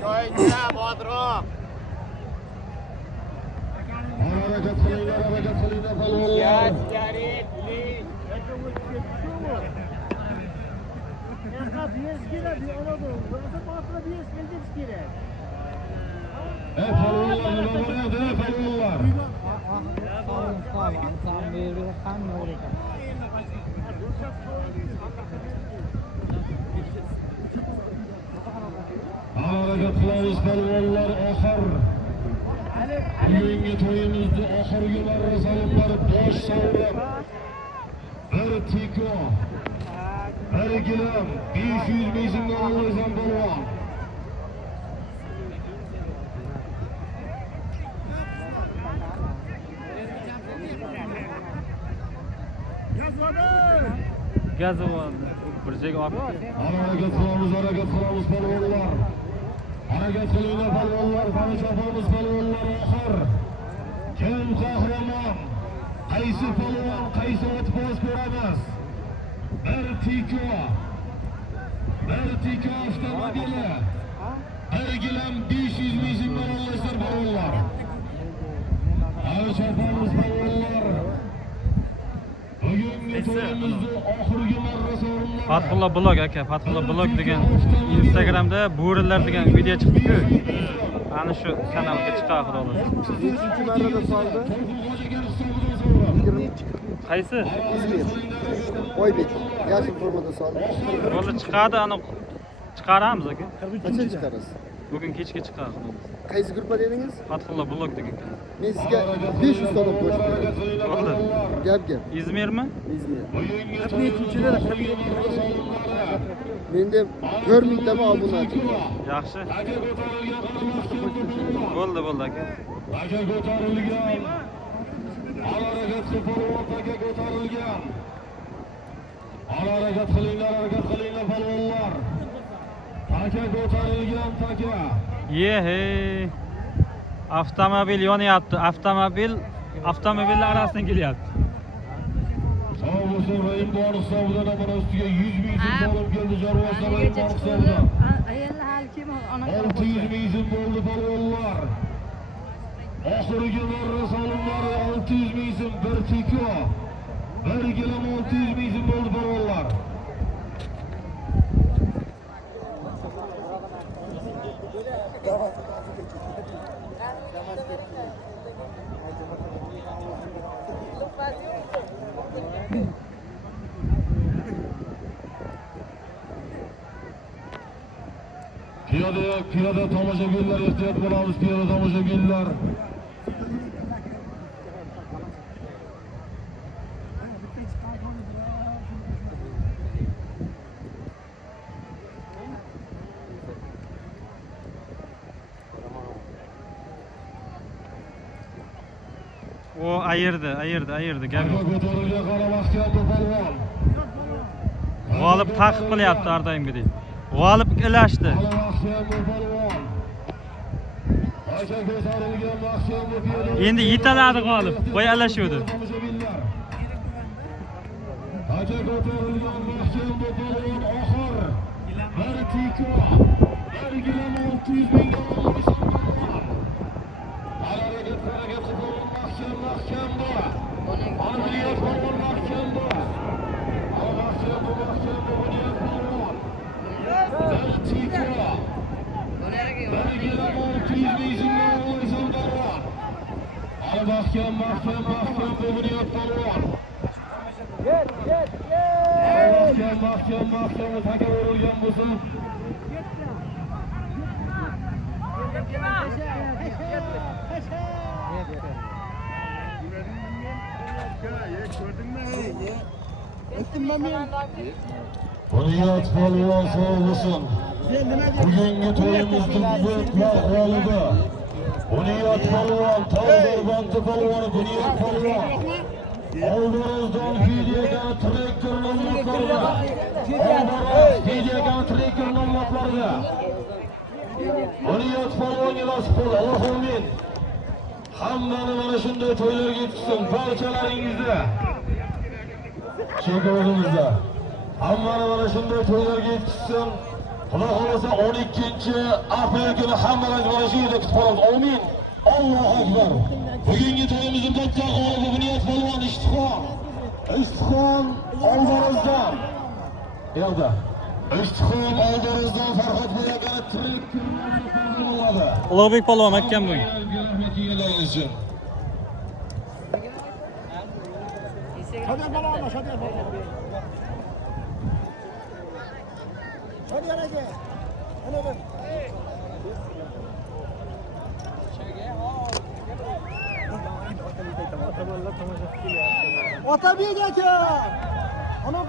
Shoycha bodrom. Harakat qilinglar palvonlar. Palvonlar nima bo'lyapti, palvonlar? Harakat qilamiz palvonlar, oxir. Bugungi to'yimizda oxirgi marra salomlar bosh sovrin. Bir tiko. Bir gilam 500 ming so'mga olaysan palvon. Gazovod bir joyga olib. Harakat qilamiz palvonlar. Harakat qilinglar palvonlar, qanchamiz palvonlar oxir. Kim qahramon? Qaysi palvon, qaysi otboz ko'ramiz? Bir tiko avtomobili. Bir gilam 500 ming so'mga olaysan palvonlar. Qanchamiz palvonlar? Bugungi to'yimizda oxirgi marra sovrinlar. Fathullo blog aka, Fathullo blog degan Instagramda bo'rilar degan video chiqdi-ku. Ana shu kanalga chiqadi xudolar. 3-chi marrada soldi. Qaysi? İzmir. Oybek. Yashil formada soldi. Bo'ldi chiqadi, ana chiqaramiz aka. Qancha chiqarasiz? Bugun kechga chiqadi. Qaysi gruppa dedingiz? Fathullo blog degan. Men sizga 500 so'm qo'shib beraman. Bo'ldi. Gap. İzmirmi? İzmir. Menda 4000 ta obunachi bor. Yaxshi. Bo'ldi aka. Aka ko'tarilgan. Harakat palvon aka ko'tarilgan. Harakat qilinglar palvonlar. Aka ko'tarilgan taka. Yehe. Avtomobil yonyapti. Avtomobillar orasidan kelyapti. Sağ olsun Rahim Doğan Savdan amana üstüge 100 ming so'm olib keldi Jarvos Rahim Doğan Savdan. 600 ming so'm bo'ldi palvonlar. Oxirgi marra solimlari 600 ming so'm bir tiko. Bir gilam 600 ming so'm bo'ldi palvonlar. Piyoda tomoshabinlar ehtiyot bo'lamiz, piyoda tomoshabinlar. O ayırdı gel. Ko'tarilgan qora mahkam palvon. G'olib taqib qilyapti har doim gidey. G'olib ilashdi. Endi yetaladi g'olib. Voy alashuvdi. Aka ko'tarilgan mahkam palvon oxir. Bir tiko. Bir gilam 600 ming so'm. Harakat palvon mahkam bu. Amaliyot palvon mahkam bu. Mahkam bu bunyod palvon. Bir tiko. Bir gilam 600 ming so'm palvon. Mahkam bu bunyod palvon. Mahkam taka urilgan bo'lsa. Bunyod palvon sog' bo'lsin. Bugungi to'yimizning mutlaq g'olibi. Bunyod palvon, Tog'dorbanti palvoni Bunyod palvon. Oldimizdan videoga trektor nomlariga. Videoga trektor nomlariga. Bunyod palvonga nasib qildi. Alloh amin. Hammani mana shunday to'ylarga yetkazsin barchalaringizda. Chekovimizda. Hammani mana shunday to'ylarga yetkazsin. Xudo xolasa 12-aprel kuni hammangiz mana shu yerda kutib qolamiz. Amin. Allohu akbar. Bugungi to'yimizning katta g'olibi Bunyod polvon Ishtixon. Ishtixon oldirizdan. Yo'qda. Ishtixon oldirizdan Farhod bo'yaga tirik bo'ladi. Ulug'bek polvon akam bu. Rahmat yegalariniz uchun. Hadi balon, hadi balon. Hadi hadi. Hadi. Otabek aka. Ana